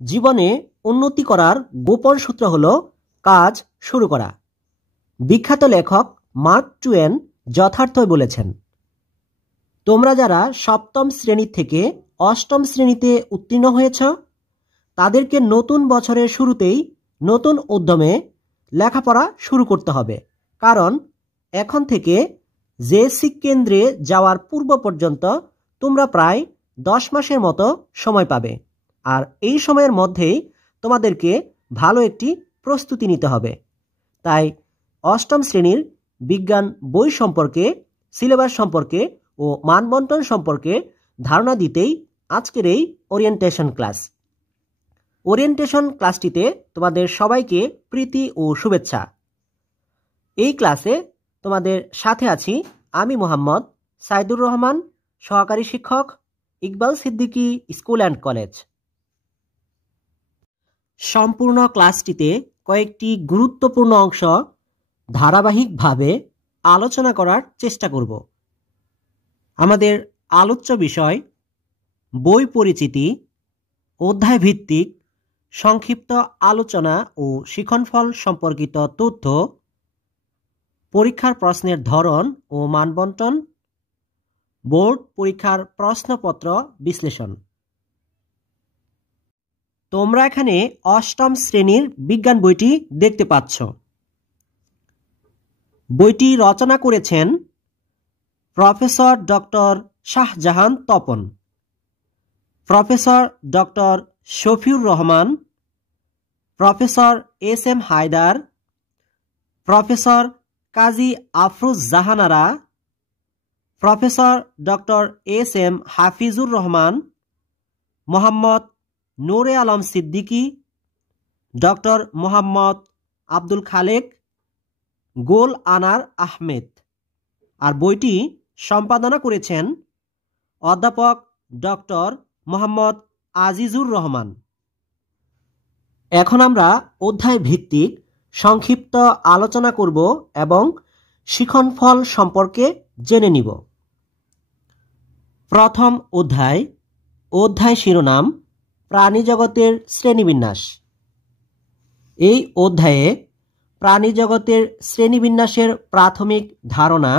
জীবনে উন্নতি করার গোপন সূত্র হলো কাজ শুরু করা। বিখ্যাত লেখক মার্ক টুয়েন যথার্থই বলেছেন। তোমরা যারা সপ্তম শ্রেণী থেকে অষ্টম শ্রেণীতে উত্তীর্ণ হয়েছ, তাদেরকে নতুন বছরের শুরুতেই নতুন উদ্যমে লেখাপড়া শুরু করতে হবে। কারণ এখন থেকে জেএসসি কেন্দ্রে যাওয়ার পূর্ব পর্যন্ত তোমরা প্রায় 10 মাসের মতো সময় পাবে। আর এই সময়ের মধ্যেই তোমাদেরকে ভালো একটি প্রস্তুতি নিতে হবে। তাই অষ্টম শ্রেণীর বিজ্ঞান বই সম্পর্কে, সিলেবাস সম্পর্কে ও মানবন্টন সম্পর্কে ধারণা দিতেই আজকের এই ওরিয়েন্টেশন ক্লাস। ওরিয়েন্টেশন ক্লাসটিতে তোমাদের সবাইকে প্রীতি ও শুভেচ্ছা। এই ক্লাসে তোমাদের সাথে আছি আমি মোহাম্মদ সাইদুর রহমান, সহকারী শিক্ষক, Iqbal Siddiqui school and college. সম্পূর্ণ ক্লাসটিতে কয়েকটি গুরুত্বপূর্ণ অংশ ধারাবাহিকভাবে আলোচনা করার চেষ্টা করব। আমাদের আলোচ্য বিষয় বই পরিচিতি, অধ্যায় ভিত্তিক সংক্ষিপ্ত আলোচনা ও শিক্ষণফল সম্পর্কিত তথ্য, পরীক্ষার প্রশ্নের ধরন ও মানবন্টন, বোর্ড পরীক্ষার প্রশ্নপত্র বিশ্লেষণ। তোমরা এখানে অষ্টম শ্রেণীর বিজ্ঞান বইটি দেখতে পাচ্ছ। বইটি রচনা করেছেন professor doctor Shahjahan Tapan, professor doctor Shafiur Rahman, professor S M. Haider, professor Kazi Afroz Jahanara, professor doctor S M. Hafizur Rahman, Mohammad Noore Alam Siddiqui, doctor Mohammad Abdul Khalek, Gol Anar Ahmed. আর বইটি সম্পাদনা করেছেন অধ্যাপক ডক্টর মোহাম্মদ আজিজুর রহমান। এখন আমরা অধ্যায় ভিত্তিক সংক্ষিপ্ত আলোচনা করব এবং শিক্ষণফল সম্পর্কে জেনে নিব। প্রথম অধ্যায়, অধ্যায় শিরোনাম প্রাণীজগতের শ্রেণীবিন্যাস। এই অধ্যায়ে প্রাণীজগতের শ্রেণীবিন্যাসের প্রাথমিক ধারণা,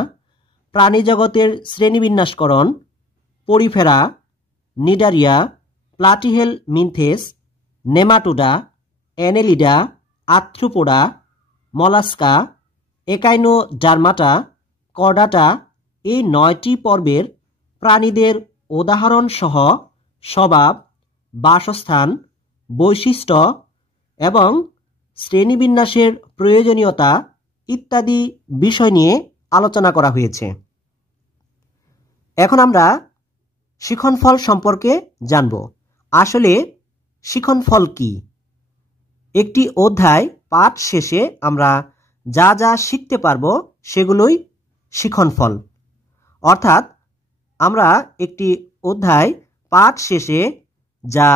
প্রাণীজগতের শ্রেণীবিন্যাসকরণ, Porifera, Cnidaria, Platyhelminthes, Nematoda, Annelida, Arthropoda, Mollusca, Echinodermata, Chordata এই 9টি পর্বের প্রাণীদের উদাহরণসহ স্বভাব, বাসস্থান, বৈশিষ্ট্য এবং শ্রেণীবিন্যাসের প্রয়োজনীয়তা ইত্যাদি বিষয় নিয়ে আলোচনা করা হয়েছে। এখন আমরা শিক্ষণফল সম্পর্কে জানব। আসলে শিক্ষণফল কি? একটি অধ্যায় পাঠ শেষে আমরা যা যা শিখতে পারবো সেগুলোই শিক্ষণফল। অর্থাৎ আমরা একটি অধ্যায় পাঠ শেষে যা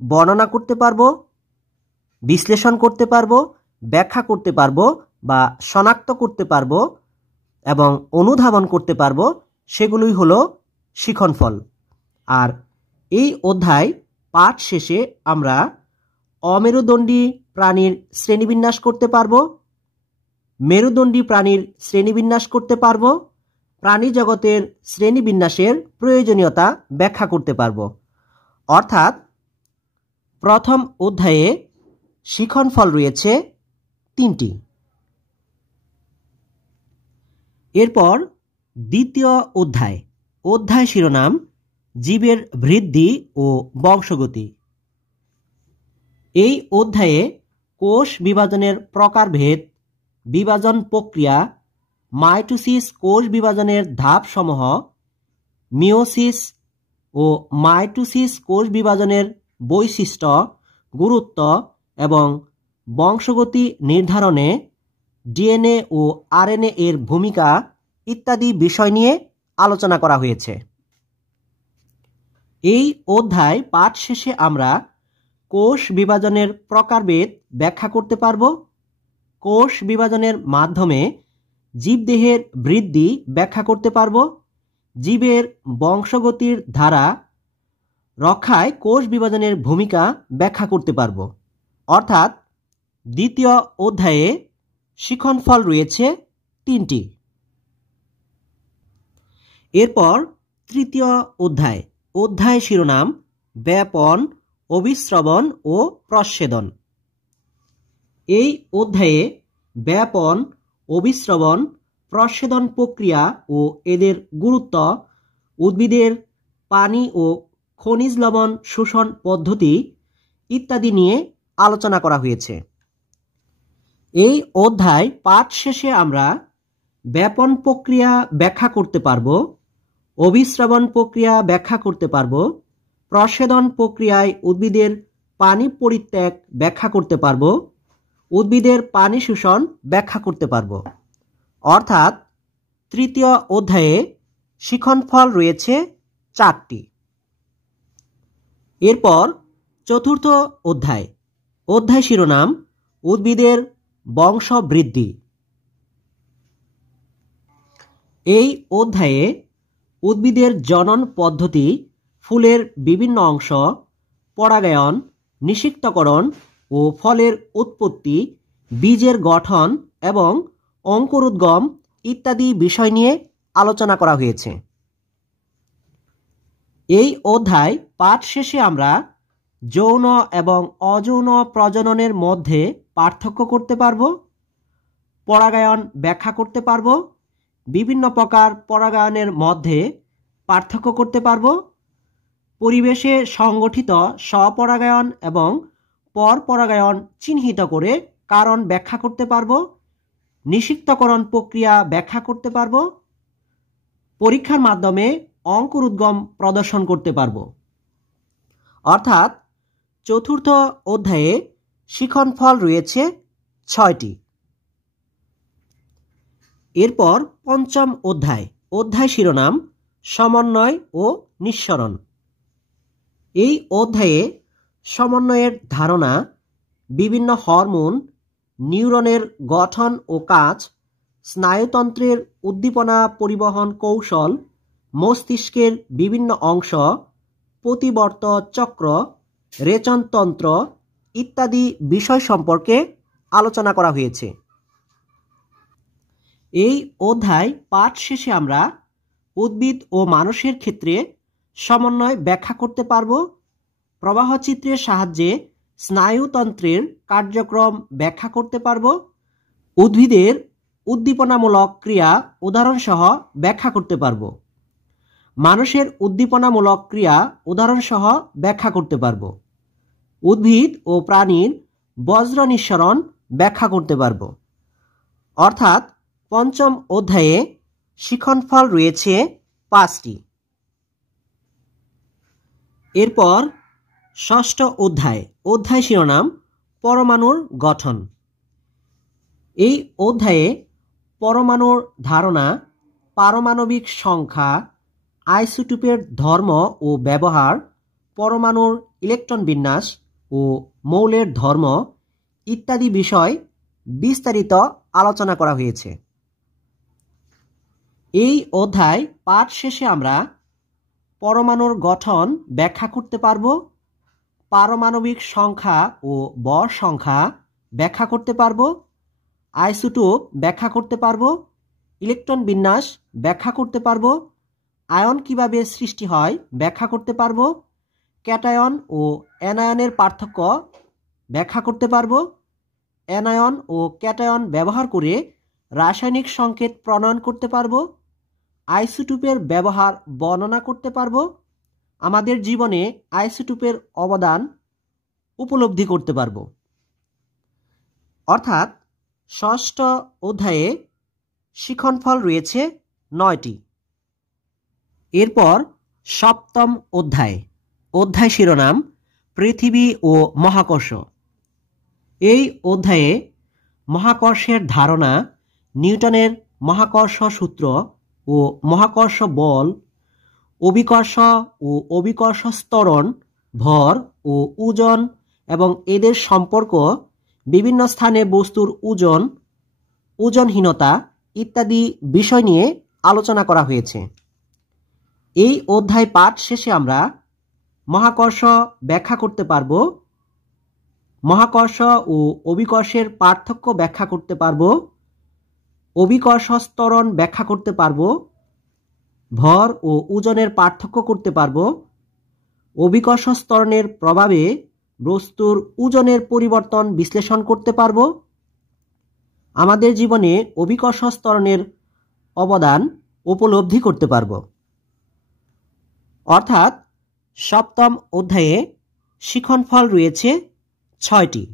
বর্ণনা করতে পারবো, বিশ্লেষণ করতে পারবো, ব্যাখ্যা করতে পারবো বা শনাক্ত করতে পারবো এবং অনুধাবন করতে পারবো, সেগুলোই হলো শিক্ষণফল। আর এই অধ্যায় পাঠ শেষে আমরা অমেরুদণ্ডী প্রাণীর শ্রেণীবিন্যাস করতে পারবো, মেরুদণ্ডী প্রাণীর শ্রেণীবিন্যাস করতে পারবো, প্রাণী জগতের শ্রেণীবিন্যাসের প্রয়োজনীয়তা ব্যাখ্যা করতে পারবো। অর্থাৎ প্রথম অধ্যায়ে শিক্ষণফল রয়েছে 3টি। এরপর দ্বিতীয় অধ্যায়, অধ্যায় শিরোনাম জীবের বৃদ্ধি ও বংশগতি। এই অধ্যায়ে কোষ বিভাজনের প্রকারভেদ, বিভাজন প্রক্রিয়া, মাইটোসিস কোষ বিভাজনের ধাপসমূহ, মিওসিস ও মাইটোসিস কোষ বিভাজনের বৈশিষ্ট্য, গুরুত্ব এবং বংশগতি নির্ধারণে ডিএনএ ও আরএনএ এর ভূমিকা ইত্যাদি বিষয় নিয়ে আলোচনা করা হয়েছে। এই অধ্যায় পাঠ শেষে আমরা কোষ বিভাজনের প্রকারভেদ ব্যাখ্যা করতে পারব, কোষ বিভাজনের মাধ্যমে জীবদেহের বৃদ্ধি ব্যাখ্যা করতে পারব, জীবের বংশগতির ধারা রক্ষায় কোষ বিভাজনের ভূমিকা ব্যাখ্যা করতে পারব। অর্থাৎ দ্বিতীয় অধ্যায়ে শিক্ষণফল রয়েছে 3টি। এরপর তৃতীয় অধ্যায়, অধ্যায় শিরোনাম ব্যাপন, অভিস্রবণ ও প্রচ্ছেদন। এই অধ্যায়ে ব্যাপন, অভিস্রবণ, প্রচ্ছেদন প্রক্রিয়া ও এদের গুরুত্ব, উদ্ভিদের পানি ও খনিজ লবণ শোষণ পদ্ধতি ইত্যাদি নিয়ে আলোচনা করা হয়েছে। এই অধ্যায় পাঠ শেষে আমরা ব্যাপন প্রক্রিয়া ব্যাখ্যা করতে পারব, অভিস্রবণ প্রক্রিয়া ব্যাখ্যা করতে পারব, প্রচ্ছেদন প্রক্রিয়ায় উদ্ভিদের পানি পরিত্যাগ ব্যাখ্যা করতে পারব, উদ্ভিদের পানি শোষণ ব্যাখ্যা করতে পারব। অর্থাৎ তৃতীয় অধ্যায়ে শিক্ষণফল রয়েছে 4টি। এরপর চতুর্থ অধ্যায়, অধ্যায় শিরোনাম উদ্ভিদের বংশবৃদ্ধি। এই অধ্যায়ে উদ্ভিদের জনন পদ্ধতি, ফুলের বিভিন্ন অংশ, পরাগায়ন, নিষিক্তকরণ ও ফলের উৎপত্তি, বীজের গঠন এবং অঙ্কুরোদ্গম ইত্যাদি বিষয় নিয়ে আলোচনা করা হয়েছে। এই অধ্যায় পাঠ শেষে আমরা যৌন এবং অযৌন প্রজননের মধ্যে পার্থক্য করতে পারব, পরাগায়ন ব্যাখ্যা করতে পারব, বিভিন্ন প্রকার পরাগায়নের মধ্যে পার্থক্য করতে পারব, পরিবেশে সংগঠিত স্বপরাগায়ন এবং পরপরাগায়ন চিহ্নিত করে কারণ ব্যাখ্যা করতে পারব, নিষিক্তকরণ প্রক্রিয়া ব্যাখ্যা করতে পারব, পরীক্ষার মাধ্যমে অঙ্কুরোদ্গম প্রদর্শন করতে পারব। অর্থাৎ চতুর্থ অধ্যায়ে শিক্ষণফল রয়েছে 6টি। এরপর পঞ্চম অধ্যায়, অধ্যায় শিরোনাম সমন্বয় ও নিঃসরণ। এই অধ্যায়ে সমন্বয়ের ধারণা, বিভিন্ন হরমোন, নিউরনের গঠন ও কাজ, স্নায়ুতন্ত্রের উদ্দীপনা পরিবহন কৌশল, মস্তিষ্কের বিভিন্ন অংশ, প্রতিবর্ত চক্র, রেচনতন্ত্র ইত্যাদি বিষয় সম্পর্কে আলোচনা করা হয়েছে। এই অধ্যায় পাঠ শেষে আমরা উদ্ভিদ ও মানুষের ক্ষেত্রে সমন্বয় ব্যাখ্যা করতে পারব, প্রবাহচিত্রের সাহায্যে স্নায়ুতন্ত্রের কার্যক্রম ব্যাখ্যা করতে পারব, উদ্ভিদের উদ্দীপনামূলক ক্রিয়া উদাহরণসহ ব্যাখ্যা করতে পারব, মানুষের উদ্দীপনামূলক ক্রিয়া উদাহরণসহ ব্যাখ্যা করতে পারব, উদ্ভিদ ও প্রাণীর বজ্র নিঃসরণ ব্যাখ্যা করতে পারব। অর্থাৎ পঞ্চম অধ্যায়ে শিক্ষণফল রয়েছে 5টি। এরপর ষষ্ঠ অধ্যায়, অধ্যায় শিরোনাম পরমাণুর গঠন। এই অধ্যায়ে পরমাণুর ধারণা, পারমাণবিক সংখ্যা, আইসোটোপের ধর্ম ও ব্যবহার, পরমাণুর ইলেকট্রন বিন্যাস ও মৌলের ধর্ম ইত্যাদি বিষয় বিস্তারিত আলোচনা করা হয়েছে। এই অধ্যায় পাঠ শেষে আমরা পরমাণুর গঠন ব্যাখ্যা করতে পারব, পারমাণবিক সংখ্যা ও ভর সংখ্যা ব্যাখ্যা করতে পারব, আইসোটোপ ব্যাখ্যা করতে পারব, ইলেকট্রন বিন্যাস ব্যাখ্যা করতে পারব, আয়ন কিভাবে সৃষ্টি হয় ব্যাখ্যা করতে পারব, ক্যাটায়ন ও অ্যানায়নের পার্থক্য ব্যাখ্যা করতে পারব, অ্যানায়ন ও ক্যাটায়ন ব্যবহার করে রাসায়নিক সংকেত প্রণয়ন করতে পারব, আইসোটোপের ব্যবহার বর্ণনা করতে পারব, আমাদের জীবনে আইসোটোপের অবদান উপলব্ধি করতে পারব। অর্থাৎ ষষ্ঠ অধ্যায়ে শিক্ষণফল রয়েছে 9টি। এরপর সপ্তম অধ্যায়, অধ্যায় শিরোনাম পৃথিবী ও মহাকর্ষ। এই অধ্যায়ে মহাকর্ষের ধারণা, নিউটনের মহাকর্ষ সূত্র ও মহাকর্ষ বল, অভিকর্ষ ও অভিকর্ষ ত্বরণ, ভর ও ওজন এবং এদের সম্পর্ক, বিভিন্ন স্থানে বস্তুর ওজন, ওজনহীনতা ইত্যাদি বিষয় নিয়ে আলোচনা করা হয়েছে। এই অধ্যায় পাঠ শেষে আমরা মহাকর্ষ ব্যাখ্যা করতে পারব, মহাকর্ষ ও অভিকর্ষের পার্থক্য ব্যাখ্যা করতে পারব, অভিকর্ষ ত্বরণ ব্যাখ্যা করতে পারব, ভর ও ওজনের পার্থক্য করতে পারব, অভিকর্ষ ত্বরণের প্রভাবে বস্তুর ওজনের পরিবর্তন বিশ্লেষণ করতে পারব, আমাদের জীবনে অভিকর্ষ ত্বরণের অবদান উপলব্ধি করতে পারব। অর্থাৎ সপ্তম অধ্যায়ে শিক্ষণফল রয়েছে 6টি।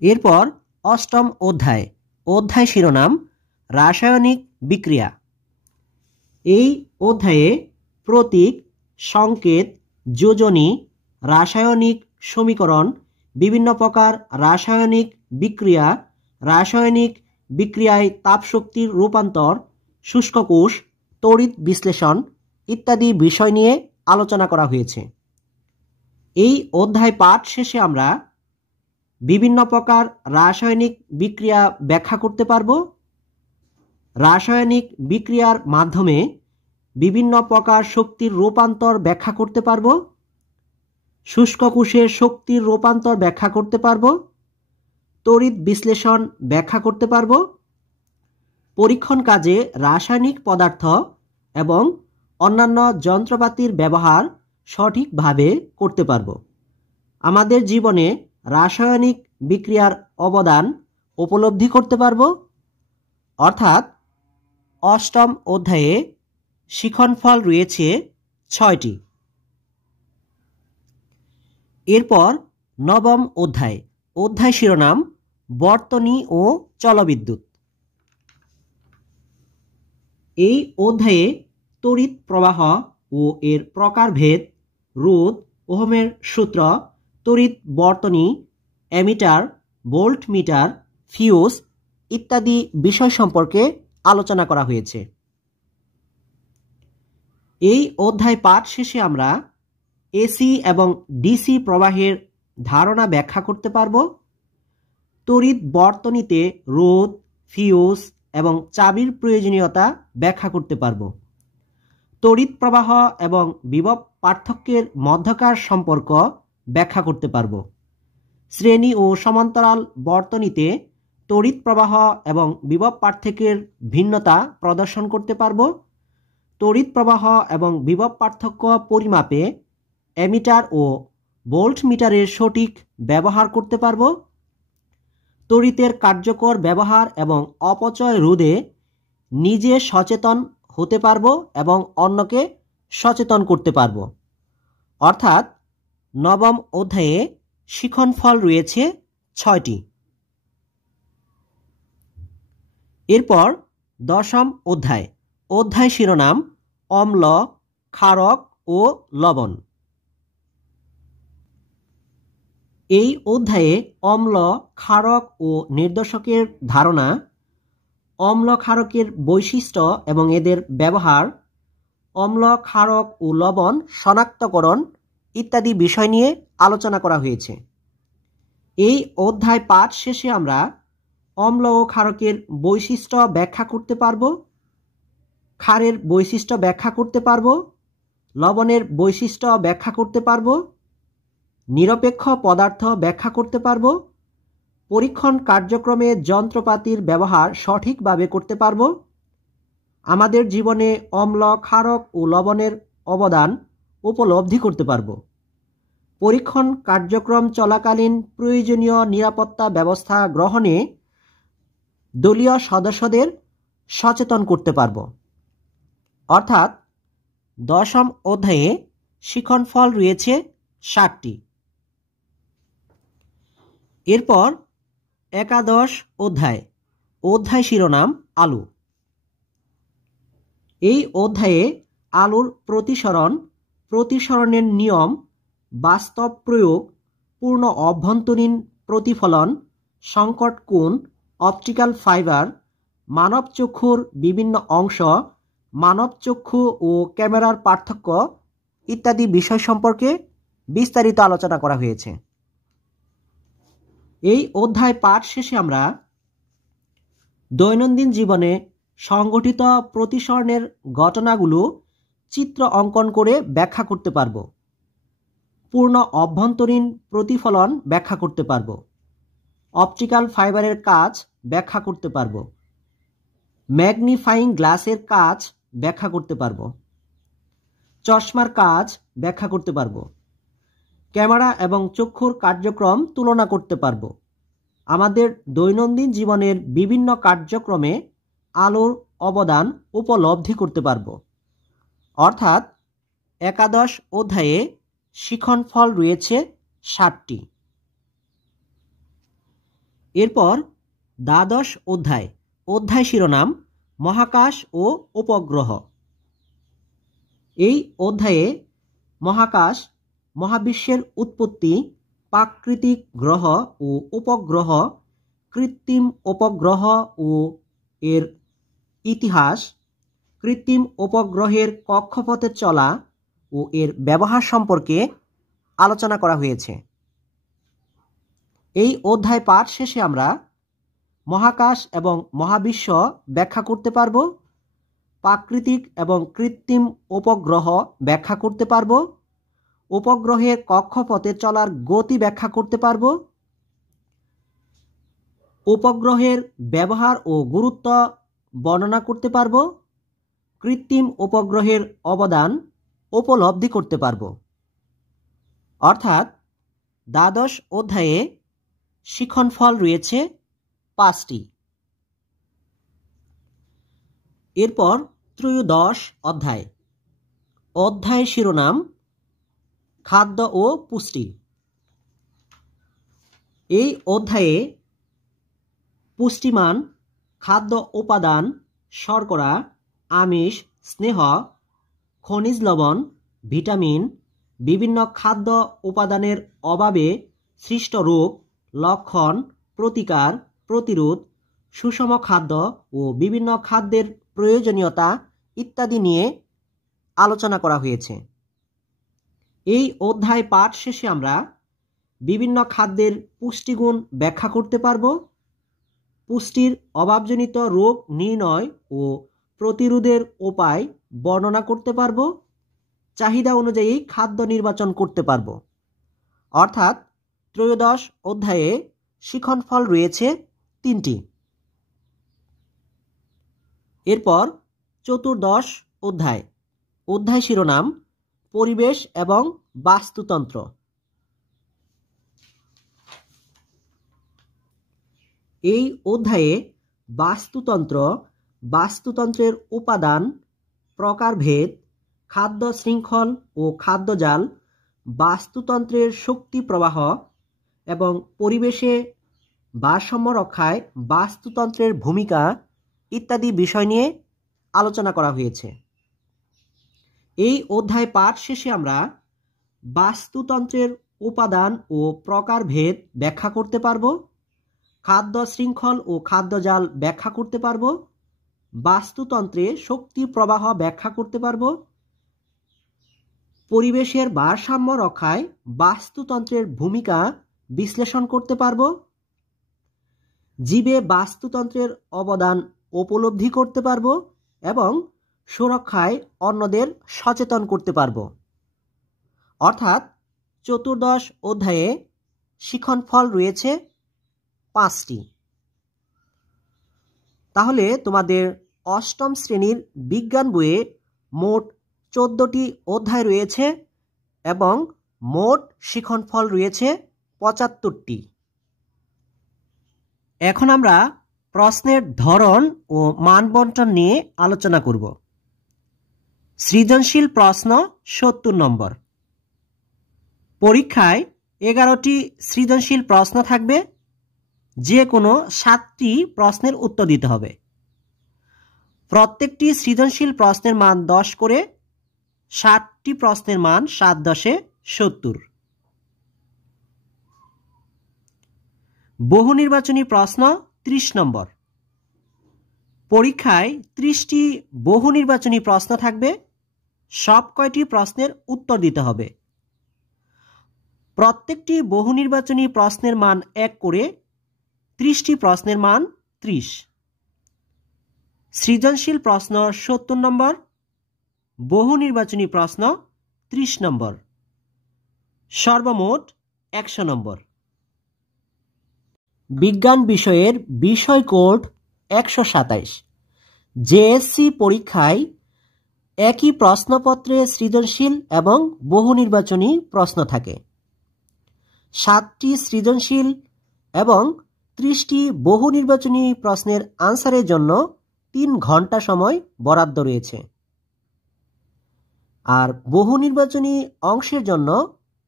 এরপর অষ্টম অধ্যায়, অধ্যায় শিরোনাম রাসায়নিক বিক্রিয়া। এই অধ্যায়ে প্রতীক, সংকেত, যোজনী, রাসায়নিক সমীকরণ, বিভিন্ন প্রকার রাসায়নিক বিক্রিয়া, রাসায়নিক বিক্রিয়ায় তাপশক্তির রূপান্তর, শুষ্ক কোষ, তড়িৎ বিশ্লেষণ ইত্যাদি বিষয় নিয়ে আলোচনা করা হয়েছে। এই অধ্যায় পাঠ শেষে আমরা বিভিন্ন প্রকার রাসায়নিক বিক্রিয়া ব্যাখ্যা করতে পারব, রাসায়নিক বিক্রিয়ার মাধ্যমে বিভিন্ন প্রকার শক্তির রূপান্তর ব্যাখ্যা করতে পারব, শুষ্ক কোষের শক্তির রূপান্তর ব্যাখ্যা করতে পারব, তড়িৎ বিশ্লেষণ ব্যাখ্যা করতে পারব, পরীক্ষণ কাজে রাসায়নিক পদার্থ এবং অন্যান্য যন্ত্রপাতির ব্যবহার সঠিকভাবে করতে পারব। আমাদের জীবনে রাসায়নিক বিক্রিয়ার অবদান উপলব্ধি করতে পারব। অর্থাৎ অষ্টম অধ্যায়ে শিক্ষণফল রয়েছে 6টি। এরপর নবম অধ্যায়, অধ্যায় শিরোনাম বর্তনী ও জলবিদ্যুৎ। এই অধ্যায়ে তড়িৎ প্রবাহ ও এর প্রকারভেদ, রোধ, ওহমের সূত্র, তড়িৎ বর্তনী, অ্যামিটার, ভোল্টমিটার, ফিউজ ইত্যাদি বিষয় সম্পর্কে আলোচনা করা হয়েছে। এই অধ্যায় পাঠ শেষে আমরা এসি এবং ডিসি প্রবাহের ধারণা ব্যাখ্যা করতে পারব, তড়িৎ বর্তনীতে রোধ, ফিউজ এবং চাবির প্রয়োজনীয়তা ব্যাখ্যা করতে পারব, তড়িৎ প্রবাহ এবং বিভব পার্থক্যের মধ্যকার সম্পর্ক ব্যাখ্যা করতে পারব, শ্রেণী ও সমান্তরাল বর্তনীতে তড়িৎ প্রবাহ এবং বিভব পার্থক্যের ভিন্নতা প্রদর্শন করতে পারব, তড়িৎ প্রবাহ এবং বিভব পার্থক্য পরিমাপে অ্যামিটার ও ভোল্টমিটারের সঠিক ব্যবহার করতে পারব, তড়িতের কার্যকর ব্যবহার এবং অপচয় রোধে নিজে সচেতন হতে পারব এবং অন্যকে সচেতন করতে পারব। অর্থাৎ নবম অধ্যায়ে শিক্ষণফল রয়েছে 6টি। এরপর দশম অধ্যায়, অধ্যায় শিরোনাম অম্ল, ক্ষারক ও লবণ। এই অধ্যায়ে অম্ল, ক্ষারক ও নির্দেশকের ধারণা, অম্ল ক্ষারকের বৈশিষ্ট্য এবং এদের ব্যবহার, অম্ল, ক্ষারক ও লবণ শনাক্তকরণ ইত্যাদি বিষয় নিয়ে আলোচনা করা হয়েছে। এই অধ্যায় পাঠ শেষে আমরা অম্ল ও ক্ষারকের বৈশিষ্ট্য ব্যাখ্যা করতে পারব, ক্ষারের বৈশিষ্ট্য ব্যাখ্যা করতে পারব, লবণের বৈশিষ্ট্য ব্যাখ্যা করতে পারব, নিরপেক্ষ পদার্থ ব্যাখ্যা করতে পারব, পরীক্ষণ কার্যক্রমে যন্ত্রপাতির ব্যবহার সঠিকভাবে করতে পারব, আমাদের জীবনে অম্ল, ক্ষারক ও লবণের অবদান উপলব্ধি করতে পারব, পরীক্ষণ কার্যক্রম চলাকালীন প্রয়োজনীয় নিরাপত্তা ব্যবস্থা গ্রহণে দলীয় সদস্যদের সচেতন করতে পারব। অর্থাৎ দশম অধ্যায়ে শিক্ষণফল রয়েছে 7টি। এরপর একাদশ অধ্যায়, অধ্যায় শিরোনাম আলু। এই অধ্যায়ে আলুর প্রতিসরণ, প্রতিসরণের নিয়ম, বাস্তব প্রয়োগ, পূর্ণ অভ্যন্তরীণ প্রতিফলন, সংকট কোণ, অপটিক্যাল ফাইবার, মানব চক্ষুর বিভিন্ন অংশ, মানব চক্ষু ও ক্যামেরার পার্থক্য ইত্যাদি বিষয় সম্পর্কে বিস্তারিত আলোচনা করা হয়েছে। এই অধ্যায় পাঠ শেষে আমরা দৈনন্দিন জীবনে সংঘটিত প্রতিসরণের ঘটনাগুলো চিত্র অঙ্কন করে ব্যাখ্যা করতে পারব। পূর্ণ অভ্যন্তরীণ প্রতিফলন ব্যাখ্যা করতে পারব। অপটিক্যাল ফাইবারের কাজ ব্যাখ্যা করতে পারব। ম্যাগনিফাইং গ্লাসের কাজ ব্যাখ্যা করতে পারব। চশমার কাজ ব্যাখ্যা করতে পারব। ক্যামেরা এবং চক্ষুর কার্যক্রম তুলনা করতে পারব। আমাদের দৈনন্দিন জীবনের বিভিন্ন কার্যক্রমে আলোর অবদান উপলব্ধি করতে পারব। অর্থাৎ একাদশ অধ্যায়ে শিক্ষণফল রয়েছে 7টি। এরপর দ্বাদশ অধ্যায়, অধ্যায় শিরোনাম মহাকাশ ও উপগ্রহ। এই অধ্যায়ে মহাকাশ, মহাবিশ্বের উৎপত্তি, প্রাকৃতিক গ্রহ ও উপগ্রহ, কৃত্রিম উপগ্রহ ও এর ইতিহাস, কৃত্রিম উপগ্রহের কক্ষপথে চলা ও এর ব্যবহার সম্পর্কে আলোচনা করা হয়েছে। এই অধ্যায় পাঠ শেষে আমরা মহাকাশ এবং মহাবিশ্ব ব্যাখ্যা করতে পারব, প্রাকৃতিক এবং কৃত্রিম উপগ্রহ ব্যাখ্যা করতে পারব, উপগ্রহের কক্ষপথে চলার গতি ব্যাখ্যা করতে পারব, উপগ্রহের ব্যবহার ও গুরুত্ব বর্ণনা করতে পারব, কৃত্রিম উপগ্রহের অবদান উপলব্ধি করতে পারব। অর্থাৎ দ্বাদশ অধ্যায়ে শিক্ষণফল রয়েছে 5টি। এরপর ত্রয়োদশ অধ্যায়, অধ্যায় শিরোনাম খাদ্য ও পুষ্টি। এই অধ্যায়ে পুষ্টিমান খাদ্য উপাদান, শর্করা, আমিষ, স্নেহ, খনিজ লবণ, ভিটামিন, বিভিন্ন খাদ্য উপাদানের অভাবে সৃষ্ট রোগ, লক্ষণ, প্রতিকার, প্রতিরোধ, সুষম খাদ্য ও বিভিন্ন খাদ্যের প্রয়োজনীয়তা ইত্যাদি নিয়ে আলোচনা করা হয়েছে। এই অধ্যায় পাঠ শেষে আমরা বিভিন্ন খাদ্যের পুষ্টিগুণ ব্যাখ্যা করতে পারব, পুষ্টির অভাবজনিত রোগ নির্ণয় ও প্রতিরোধের উপায় বর্ণনা করতে পারব, চাহিদা অনুযায়ী খাদ্য নির্বাচন করতে পারব। অর্থাৎ ত্রয়োদশ অধ্যায়ে শিক্ষণফল রয়েছে 3টি। এরপর চতুর্দশ অধ্যায়, অধ্যায় শিরোনাম পরিবেশ এবং বাস্তুতন্ত্র। এই অধ্যায়ে বাস্তুতন্ত্র, বাস্তুতন্ত্রের উপাদান, প্রকারভেদ, খাদ্য শৃঙ্খল ও খাদ্যজাল, বাস্তুতন্ত্রের শক্তি প্রবাহ এবং পরিবেশে ভারসাম্য রক্ষায় বাস্তুতন্ত্রের ভূমিকা ইত্যাদি বিষয় নিয়ে আলোচনা করা হয়েছে। এই অধ্যায় পাঠ শেষে আমরা বাস্তুতন্ত্রের উপাদান ও প্রকারভেদ ব্যাখ্যা করতে পারব, খাদ্য শৃঙ্খল ও খাদ্যজাল ব্যাখ্যা করতে পারব, বাস্তুতন্ত্রে শক্তি প্রবাহ ব্যাখ্যা করতে পারব, পরিবেশের ভারসাম্য রক্ষায় বাস্তুতন্ত্রের ভূমিকা বিশ্লেষণ করতে পারব, জীবে বাস্তুতন্ত্রের অবদান উপলব্ধি করতে পারব এবং সুরক্ষায় অন্যদের সচেতন করতে পারব। অর্থাৎ চতুর্দশ অধ্যায়ে শিক্ষণফল রয়েছে 5টি। তাহলে তোমাদের অষ্টম শ্রেণীর বিজ্ঞান বইয়ে মোট 14টি অধ্যায় রয়েছে এবং মোট শিক্ষণফল রয়েছে 75টি। এখন আমরা প্রশ্নের ধরন ও মান বণ্টন নিয়ে আলোচনা করব। সৃজনশীল প্রশ্ন 70 নম্বর। পরীক্ষায় 11টি সৃজনশীল প্রশ্ন থাকবে, যে কোনো 7টি প্রশ্নের উত্তর দিতে হবে। প্রত্যেকটি সৃজনশীল প্রশ্নের মান 10 করে, 60টি প্রশ্নের মান 7 10 70। বহু নির্বাচনী প্রশ্ন 30 নম্বর। পরীক্ষায় 30টি বহু নির্বাচনী প্রশ্ন থাকবে, সব কয়টি প্রশ্নের উত্তর দিতে হবে। প্রত্যেকটি বহু নির্বাচনী প্রশ্নের মান 1 করে, 30টি প্রশ্নের মান 30। সৃজনশীল প্রশ্ন 70 নম্বর। বহু নির্বাচনী প্রশ্ন 30 নম্বর, সর্বমোট 100 নম্বর। বিজ্ঞান বিষয়ের বিষয় কোড 127। জেএসসি পরীক্ষায় একই প্রশ্নপত্রে সৃজনশীল এবং বহু নির্বাচনী প্রশ্ন থাকে। 7টি সৃজনশীল এবং 30টি বহু নির্বাচনী প্রশ্নের আনসারের জন্য 3 ঘন্টা সময় বরাদ্দ রয়েছে। আর বহু নির্বাচনী অংশের জন্য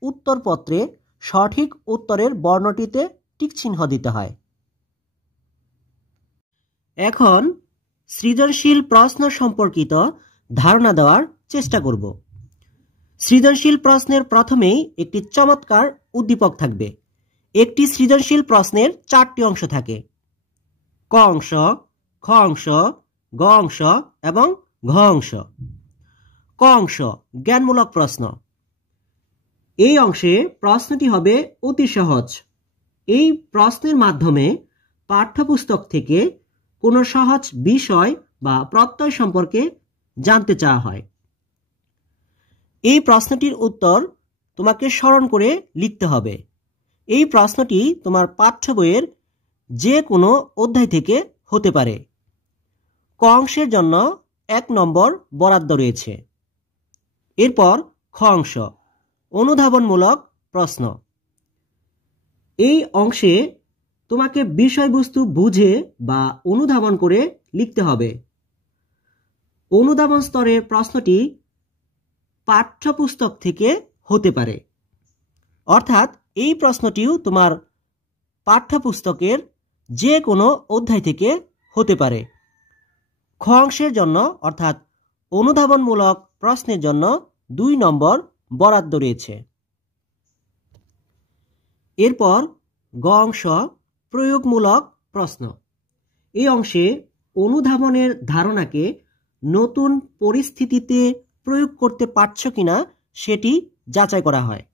উত্তরপত্রে সঠিক উত্তরের বর্ণটিতে টিকচিহ্ন দিতে হয়। এখন সৃজনশীল প্রশ্ন সম্পর্কিত ধারণা দেওয়ার চেষ্টা করব। সৃজনশীল প্রশ্নের প্রথমেই একটি চমৎকার উদ্দীপক থাকবে। একটি সৃজনশীল প্রশ্নের 4টি অংশ থাকে: ক অংশ, খ অংশ, গ অংশ এবং ঘ অংশ। ক অংশ জ্ঞানমূলক প্রশ্ন। এই অংশে প্রশ্নটি হবে অতি সহজ। এই প্রশ্নের মাধ্যমে পাঠ্যপুস্তক থেকে কোনো সহজ বিষয় বা প্রত্যয় সম্পর্কে জানতে চাওয়া হয়। এই প্রশ্নটির উত্তর তোমাকে স্মরণ করে লিখতে হবে। এই প্রশ্নটি তোমার পাঠ্য বইয়ের যে কোনো অধ্যায় থেকে হতে পারে। ক অংশের জন্য 1 নম্বর বরাদ্দ রয়েছে। এরপর খ অংশ অনুধাবনমূলক প্রশ্ন। এই অংশে তোমাকে বিষয়বস্তু বুঝে বা অনুধাবন করে লিখতে হবে। অনুধাবন স্তরের প্রশ্নটি পাঠ্যপুস্তক থেকে হতে পারে, অর্থাৎ এই প্রশ্নটিও তোমার পাঠ্যপুস্তকের যে কোনো অধ্যায় থেকে হতে পারে। খ অংশের জন্য অর্থাৎ অনুধাবনমূলক প্রশ্নের জন্য 2 নম্বর বরাদ্দ রয়েছে। এরপর গ অংশ প্রয়োগমূলক প্রশ্ন। এই অংশে অনুধাবনের ধারণাকে নতুন পরিস্থিতিতে প্রয়োগ করতে পারছো কিনা সেটি যাচাই করা হয়।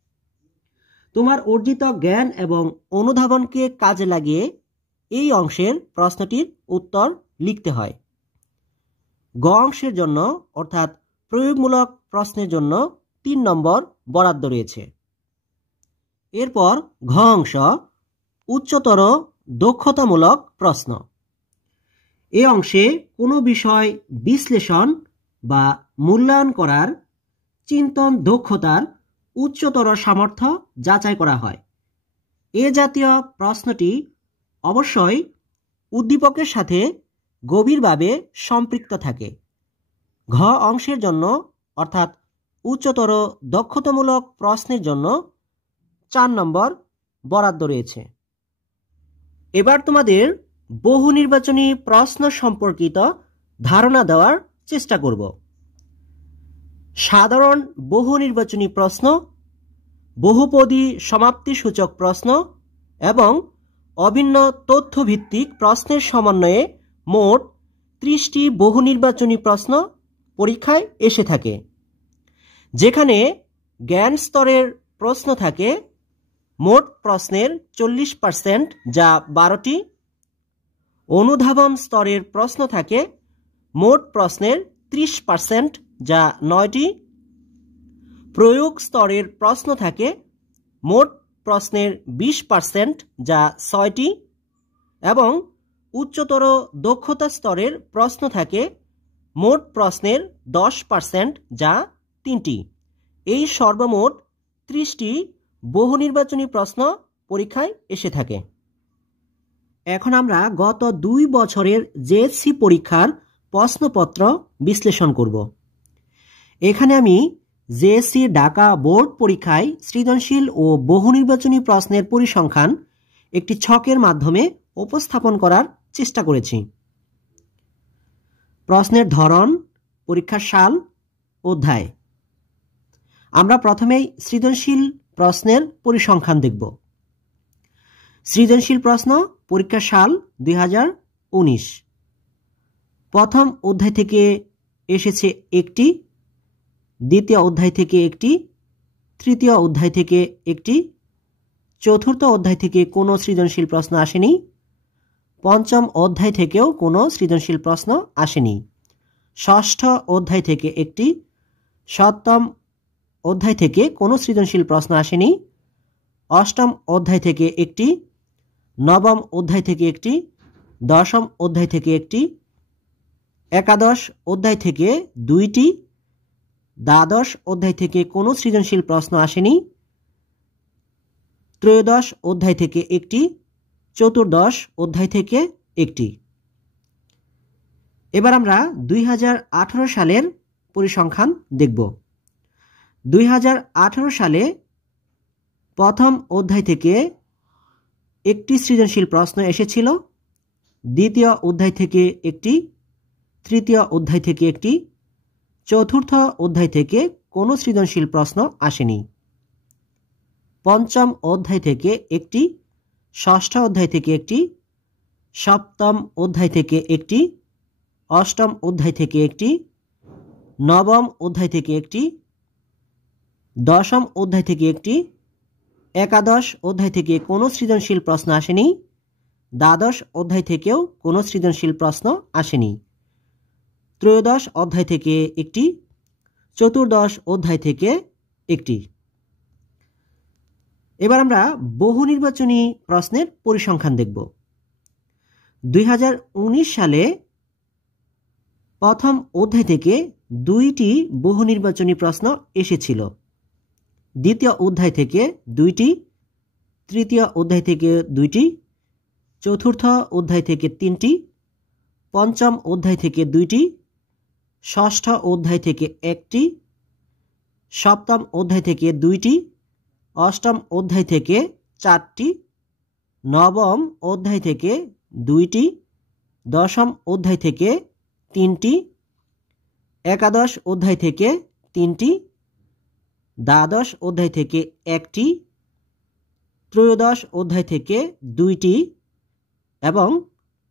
তোমার অর্জিত জ্ঞান এবং অনুধাবনকে কাজে লাগিয়ে এই অংশের প্রশ্নটির উত্তর লিখতে হয়। গ অংশের জন্য অর্থাৎ প্রয়োগমূলক প্রশ্নের জন্য 3 নম্বর বরাদ্দ রয়েছে। এরপর ঘ অংশ উচ্চতর দক্ষতামূলক প্রশ্ন। এ অংশে কোনো বিষয় বিশ্লেষণ বা মূল্যায়ন করার চিন্তন দক্ষতার উচ্চতর সামর্থ্য যাচাই করা হয়। এ জাতীয় প্রশ্নটি অবশ্যই উদ্দীপকের সাথে গভীরভাবে সম্পৃক্ত থাকে। ঘ অংশের জন্য অর্থাৎ উচ্চতর দক্ষতামূলক প্রশ্নের জন্য 4 নম্বর বরাদ্দ রয়েছে। এবার তোমাদের বহু নির্বাচনী প্রশ্ন সম্পর্কিত ধারণা দেওয়ার চেষ্টা করব। সাধারণ বহু নির্বাচনী প্রশ্ন, বহুপদী সমাপ্তিসূচক প্রশ্ন এবং অভিন্ন তথ্যভিত্তিক প্রশ্নের সমন্বয়ে মোট 30টি বহু নির্বাচনী প্রশ্ন পরীক্ষায় এসে থাকে, যেখানে জ্ঞান স্তরের প্রশ্ন থাকে মোট প্রশ্নের 40%, যা 12টি। অনুধাবন স্তরের প্রশ্ন থাকে মোট প্রশ্নের 30%, যা 9টি। প্রয়োগ স্তরের প্রশ্ন থাকে মোট প্রশ্নের 20%, যা 6টি। এবং উচ্চতর দক্ষতা স্তরের প্রশ্ন থাকে মোট প্রশ্নের 10%, যা 3টি। এই সর্বমোট 30টি বহু নির্বাচনী প্রশ্ন পরীক্ষায় এসে থাকে। এখন আমরা গত 2 বছরের জেএসসি পরীক্ষার প্রশ্নপত্র বিশ্লেষণ করব। এখানে আমি জেএসসি ঢাকা বোর্ড পরীক্ষায় সৃজনশীল ও বহু নির্বাচনী প্রশ্নের পরিসংখ্যান একটি ছকের মাধ্যমে উপস্থাপন করার চেষ্টা করেছি। প্রশ্নের ধরন, পরীক্ষার সাল, অধ্যায়। আমরা প্রথমেই সৃজনশীল প্রশ্নের পরিসংখ্যান দেখব। সৃজনশীল প্রশ্ন, পরীক্ষার সাল 2019। প্রথম অধ্যায় থেকে এসেছে একটি, দ্বিতীয় অধ্যায় থেকে একটি, তৃতীয় অধ্যায় থেকে একটি, চতুর্থ অধ্যায় থেকে কোনো সৃজনশীল প্রশ্ন আসেনি, পঞ্চম অধ্যায় থেকেও কোনো সৃজনশীল প্রশ্ন আসেনি, ষষ্ঠ অধ্যায় থেকে একটি, 7ম অধ্যায় থেকে কোনো সৃজনশীল প্রশ্ন আসেনি। 8ম অধ্যায় থেকে একটি, 9ম অধ্যায় থেকে একটি, 10ম অধ্যায় থেকে একটি, একাদশ অধ্যায় থেকে 2টি, দ্বাদশ অধ্যায় থেকে কোনো সৃজনশীল প্রশ্ন আসেনি, ত্রয়োদশ অধ্যায় থেকে একটি, চতুর্দশ অধ্যায় থেকে একটি। এবার আমরা 2018 সালের পরিসংখ্যান দেখব। 2018 সালে প্রথম অধ্যায় থেকে একটি সৃজনশীল প্রশ্ন এসেছিল, দ্বিতীয় অধ্যায় থেকে একটি, তৃতীয় অধ্যায় থেকে একটি, চতুর্থ অধ্যায় থেকে কোনো সৃজনশীল প্রশ্ন আসেনি। পঞ্চম অধ্যায় থেকে একটি, ষষ্ঠ অধ্যায় থেকে একটি, সপ্তম অধ্যায় থেকে একটি, অষ্টম অধ্যায় থেকে একটি, নবম অধ্যায় থেকে একটি, দশম অধ্যায় থেকে একটি, একাদশ অধ্যায় থেকে কোনো সৃজনশীল প্রশ্ন আসেনি, দ্বাদশ অধ্যায় থেকেও কোনো সৃজনশীল প্রশ্ন আসেনি, ত্রয়োদশ অধ্যায় থেকে একটি, চতুর্দশ অধ্যায় থেকে একটি। এবার আমরা বহু নির্বাচনী প্রশ্নের পরিসংখ্যান দেখব। 2019 সালে প্রথম অধ্যায় থেকে 2টি বহু নির্বাচনী প্রশ্ন এসেছিল, দ্বিতীয় অধ্যায় থেকে 2টি, তৃতীয় অধ্যায় থেকে 2টি, চতুর্থ অধ্যায় থেকে 3টি, পঞ্চম অধ্যায় থেকে 2টি, ষষ্ঠ অধ্যায় থেকে 1টি, সপ্তম অধ্যায় থেকে 2টি, অষ্টম অধ্যায় থেকে 4টি, নবম অধ্যায় থেকে 2টি, দশম অধ্যায় থেকে 3টি, একাদশ অধ্যায় থেকে 3টি, দ্বাদশ অধ্যায় থেকে 1টি, ত্রয়োদশ অধ্যায় থেকে 2টি এবং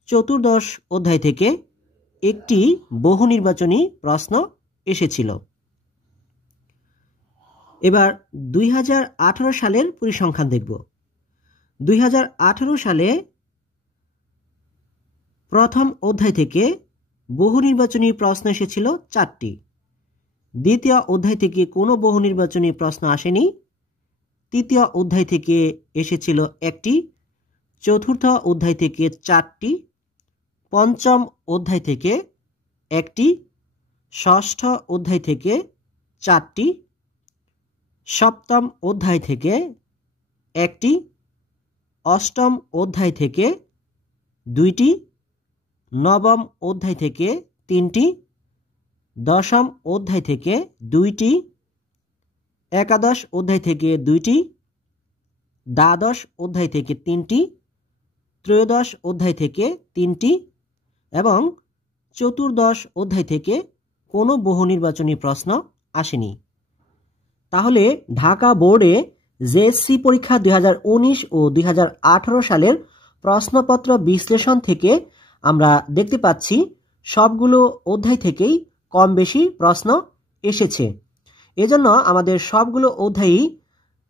চতুর্দশ অধ্যায় থেকে একটি বহু নির্বাচনী প্রশ্ন এসেছিল। এবার 2018 সালের পরিসংখ্যান দেখব। 2018 সালে প্রথম অধ্যায় থেকে বহু নির্বাচনী প্রশ্ন এসেছিল 4টি, দ্বিতীয় অধ্যায় থেকে কোনো বহু নির্বাচনী প্রশ্ন আসেনি, তৃতীয় অধ্যায় থেকে এসেছিল 1টি, চতুর্থ অধ্যায় থেকে 4টি, পঞ্চম অধ্যায় থেকে 1টি, ষষ্ঠ অধ্যায় থেকে 4টি, সপ্তম অধ্যায় থেকে 1টি, অষ্টম অধ্যায় থেকে 2টি, নবম অধ্যায় থেকে 3টি, দশম অধ্যায় থেকে 2টি, একাদশ অধ্যায় থেকে 2টি, দ্বাদশ অধ্যায় থেকে 3টি, ত্রয়োদশ অধ্যায় থেকে 3টি এবং চতুর্দশ অধ্যায় থেকে কোনো বহু নির্বাচনী প্রশ্ন আসেনি। তাহলে ঢাকা বোর্ডে জেএসসি পরীক্ষা 2019 ও 2018 সালের প্রশ্নপত্র বিশ্লেষণ থেকে আমরা দেখতে পাচ্ছি সবগুলো অধ্যায় থেকেই কম বেশি প্রশ্ন এসেছে। এজন্য আমাদের সবগুলো অধ্যায়ই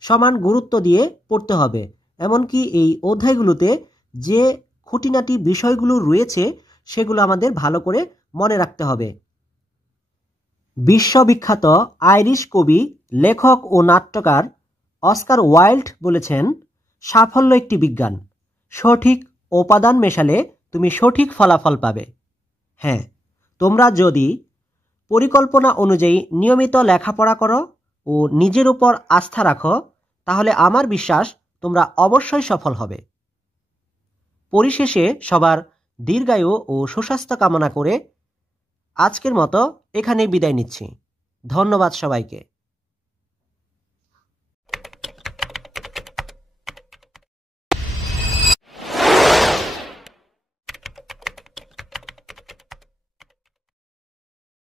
সমান গুরুত্ব দিয়ে পড়তে হবে। এমনকি এই অধ্যায়গুলোতে যে খুঁটিনাটি বিষয়গুলো রয়েছে সেগুলো আমাদের ভালো করে মনে রাখতে হবে। বিশ্ববিখ্যাত আইরিশ কবি, লেখক ও নাট্যকার অস্কার ওয়াইল্ড বলেছেন, সাফল্য একটি বিজ্ঞান, সঠিক উপাদান মেশালে তুমি সঠিক ফলাফল পাবে। হ্যাঁ, তোমরা যদি পরিকল্পনা অনুযায়ী নিয়মিত লেখাপড়া করো ও নিজের উপর আস্থা রাখো তাহলে আমার বিশ্বাস তোমরা অবশ্যই সফল হবে। পরিশেষে সবার দীর্ঘায়ু ও সুস্বাস্থ্য কামনা করে আজকের মতো এখানেই বিদায় নিচ্ছি। ধন্যবাদ সবাইকে।